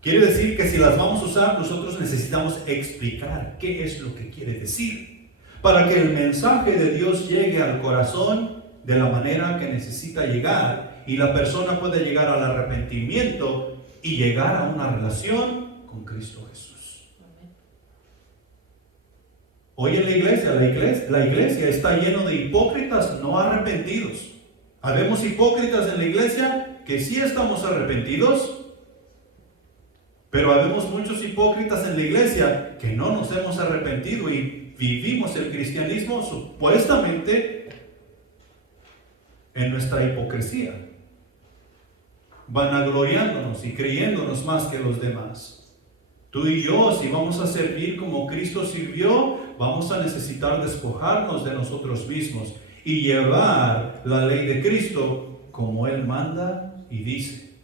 Quiere decir que si las vamos a usar, nosotros necesitamos explicar qué es lo que quiere decir. Para que el mensaje de Dios llegue al corazón de la manera que necesita llegar. Y la persona puede llegar al arrepentimiento y llegar a una relación con Cristo Jesús. Hoy en la iglesia está lleno de hipócritas no arrepentidos. Habemos hipócritas en la iglesia que sí estamos arrepentidos, pero habemos muchos hipócritas en la iglesia que no nos hemos arrepentido y vivimos el cristianismo supuestamente en nuestra hipocresía, vanagloriándonos y creyéndonos más que los demás. Tú y yo, si vamos a servir como Cristo sirvió, vamos a necesitar despojarnos de nosotros mismos y llevar la ley de Cristo como Él manda y dice.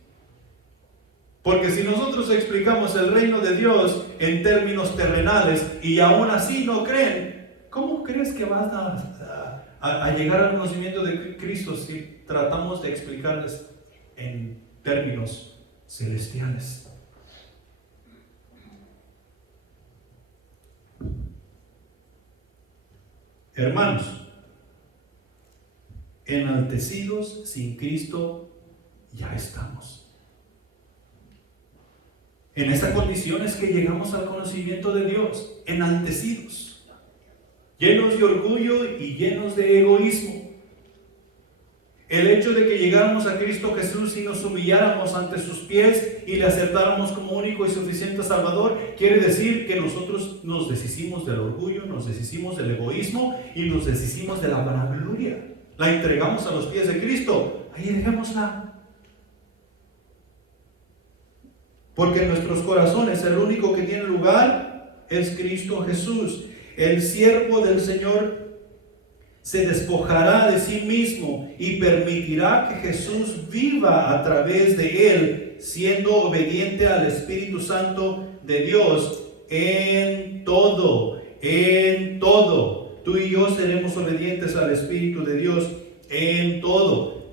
Porque si nosotros explicamos el reino de Dios en términos terrenales y aún así no creen, ¿cómo crees que vas a llegar al conocimiento de Cristo si tratamos de explicarles en términos celestiales? Hermanos, enaltecidos sin Cristo ya estamos. En esa condición es que llegamos al conocimiento de Dios, enaltecidos, llenos de orgullo y llenos de egoísmo. El hecho de que llegáramos a Cristo Jesús y nos humilláramos ante sus pies y le aceptáramos como único y suficiente Salvador, quiere decir que nosotros nos deshicimos del orgullo, nos deshicimos del egoísmo y nos deshicimos de la vanagloria. La entregamos a los pies de Cristo. Ahí dejémosla. Porque en nuestros corazones el único que tiene lugar es Cristo Jesús. El siervo del Señor se despojará de sí mismo y permitirá que Jesús viva a través de él, siendo obediente al Espíritu Santo de Dios en todo, en todo. Tú y yo seremos obedientes al Espíritu de Dios en todo,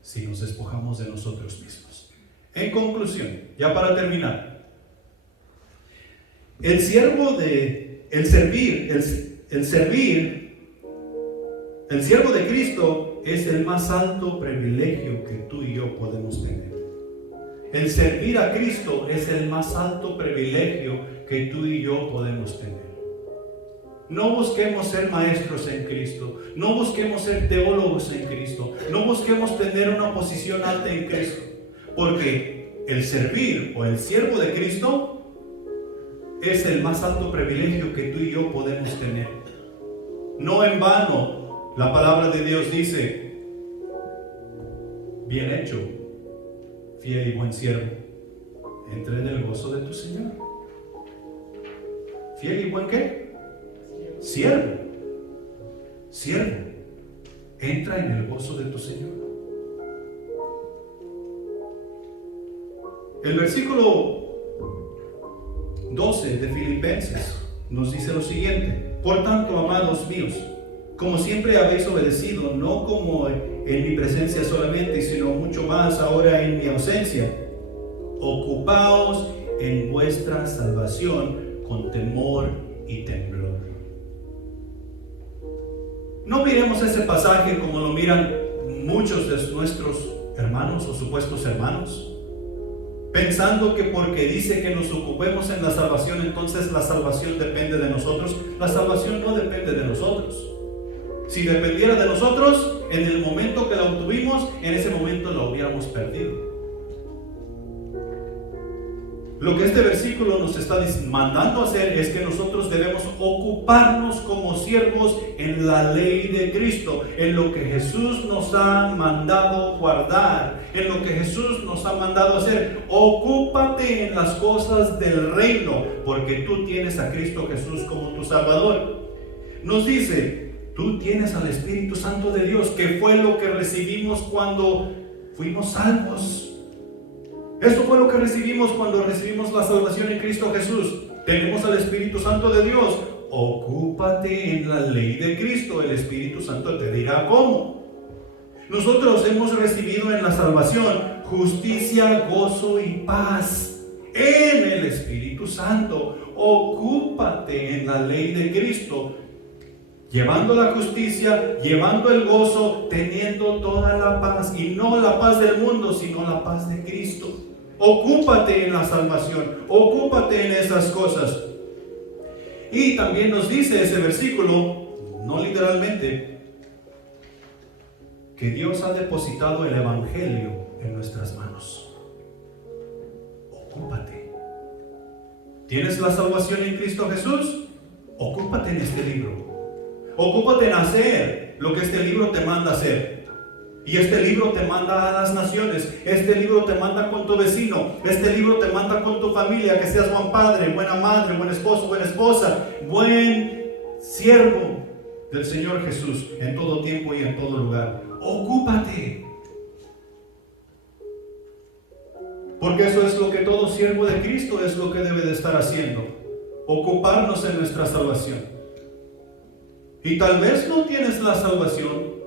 si nos despojamos de nosotros mismos. En conclusión, ya para terminar, el siervo de Cristo es el más alto privilegio que tú y yo podemos tener. El servir a Cristo es el más alto privilegio que tú y yo podemos tener. No busquemos ser maestros en Cristo, no busquemos ser teólogos en Cristo, no busquemos tener una posición alta en Cristo, porque el servir o el siervo de Cristo es el más alto privilegio que tú y yo podemos tener. No en vano, la palabra de Dios dice: bien hecho, fiel y buen siervo, entra en el gozo de tu Señor. ¿Fiel y buen qué? Siervo. Siervo, entra en el gozo de tu Señor. El versículo 12 de Filipenses nos dice lo siguiente: por tanto, amados míos, como siempre habéis obedecido, no como en mi presencia solamente, sino mucho más ahora en mi ausencia, ocupaos en vuestra salvación con temor y temblor. No miremos ese pasaje como lo miran muchos de nuestros hermanos o supuestos hermanos. pensando que porque dice que nos ocupemos en la salvación, entonces la salvación depende de nosotros. La salvación no depende de nosotros. Si dependiera de nosotros, en el momento que la obtuvimos, en ese momento la hubiéramos perdido. Lo que este versículo nos está mandando a hacer es que nosotros debemos ocuparnos como siervos en la ley de Cristo, en lo que Jesús nos ha mandado guardar, en lo que Jesús nos ha mandado hacer. Ocúpate en las cosas del reino, porque tú tienes a Cristo Jesús como tu Salvador. Nos dice, tú tienes al Espíritu Santo de Dios, que fue lo que recibimos cuando fuimos salvos. Eso fue lo que recibimos cuando recibimos la salvación en Cristo Jesús. Tenemos al Espíritu Santo de Dios. Ocúpate en la ley de Cristo. El Espíritu Santo te dirá cómo. Nosotros hemos recibido en la salvación justicia, gozo y paz en el Espíritu Santo. Ocúpate en la ley de Cristo, llevando la justicia, llevando el gozo, teniendo toda la paz, y no la paz del mundo, sino la paz de Cristo. Ocúpate en la salvación, ocúpate en esas cosas. Y también nos dice ese versículo, no literalmente, que Dios ha depositado el Evangelio en nuestras manos. Ocúpate. ¿Tienes la salvación en Cristo Jesús? Ocúpate en este libro. Ocúpate en hacer lo que este libro te manda hacer. Y este libro te manda a las naciones. Este libro te manda con tu vecino. Este libro te manda con tu familia. Que seas buen padre, buena madre, buen esposo, buena esposa, buen siervo del Señor Jesús en todo tiempo y en todo lugar. Ocúpate. Porque eso es lo que todo siervo de Cristo es lo que debe de estar haciendo. Ocuparnos en nuestra salvación. Y tal vez no tienes la salvación.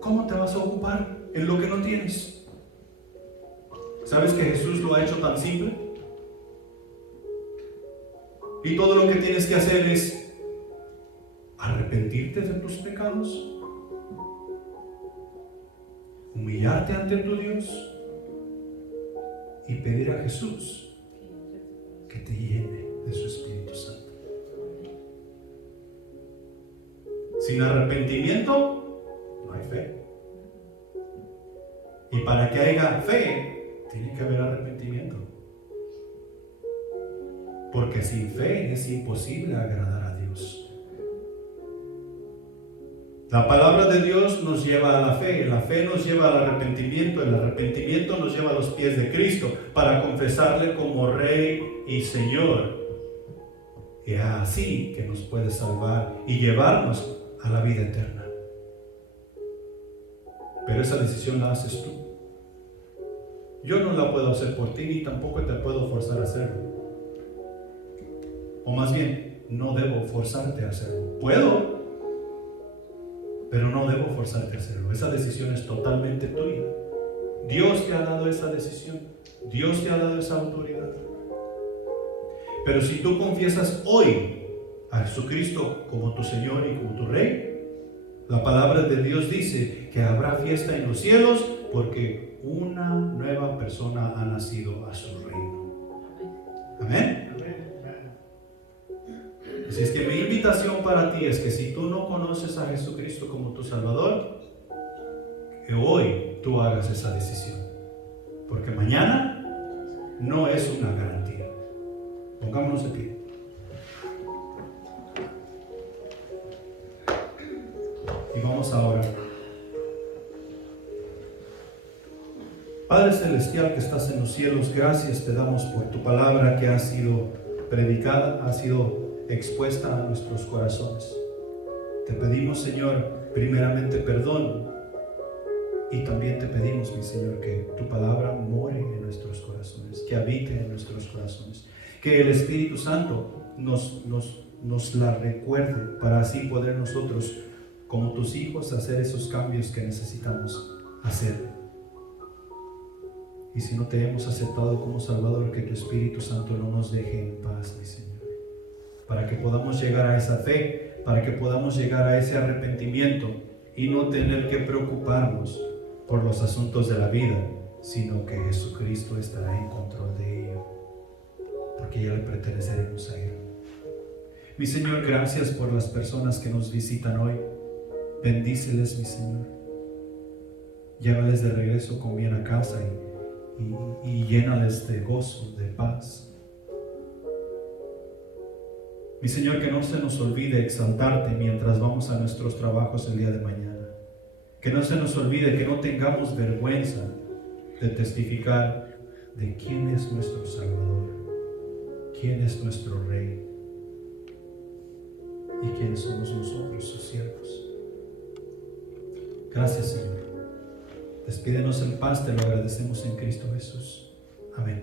¿Cómo te vas a ocupar en lo que no tienes? ¿Sabes que Jesús lo ha hecho tan simple? Y todo lo que tienes que hacer es arrepentirte de tus pecados, humillarte ante tu Dios y pedir a Jesús que te llene de su Espíritu Santo. Sin arrepentimiento no hay fe. Y para que haya fe, tiene que haber arrepentimiento. Porque sin fe es imposible agradar a Dios. La palabra de Dios nos lleva a la fe nos lleva al arrepentimiento, el arrepentimiento nos lleva a los pies de Cristo para confesarle como Rey y Señor. Y así que nos puede salvar y llevarnos a la vida eterna. Pero esa decisión la haces tú. Yo no la puedo hacer por ti, ni tampoco te puedo forzar a hacerlo. O más bien, no debo forzarte a hacerlo. Puedo, pero no debo forzarte a hacerlo. Esa decisión es totalmente tuya. Dios te ha dado esa decisión. Dios te ha dado esa autoridad. Pero si tú confiesas hoy a Jesucristo como tu Señor y como tu Rey, la palabra de Dios dice que habrá fiesta en los cielos porque una nueva persona ha nacido a su reino. Amén. Así es que mi invitación para ti es que si tú no conoces a Jesucristo como tu Salvador, que hoy tú hagas esa decisión. Porque mañana no es una garantía. Pongámonos de pie. Y vamos a orar. Padre Celestial que estás en los cielos, gracias te damos por tu palabra que ha sido predicada, ha sido expuesta a nuestros corazones. Te pedimos, Señor, primeramente perdón, y también te pedimos, mi Señor, que tu palabra more en nuestros corazones, que habite en nuestros corazones, que el Espíritu Santo nos la recuerde para así poder nosotros, como tus hijos, hacer esos cambios que necesitamos hacer. Y si no te hemos aceptado como Salvador, que tu Espíritu Santo no nos deje en paz, mi Señor, para que podamos llegar a esa fe, para que podamos llegar a ese arrepentimiento y no tener que preocuparnos por los asuntos de la vida, sino que Jesucristo estará en control de ello, porque ya le perteneceremos a Él. Mi Señor, gracias por las personas que nos visitan hoy. Bendíceles, mi Señor. Llévales de regreso con bien a casa y llénales de gozo, de paz. Mi Señor, que no se nos olvide exaltarte mientras vamos a nuestros trabajos el día de mañana. Que no se nos olvide, que no tengamos vergüenza de testificar de quién es nuestro Salvador, quién es nuestro Rey y quiénes somos nosotros, sus siervos. Gracias, Señor. Despídenos en paz, te lo agradecemos en Cristo Jesús. Amén.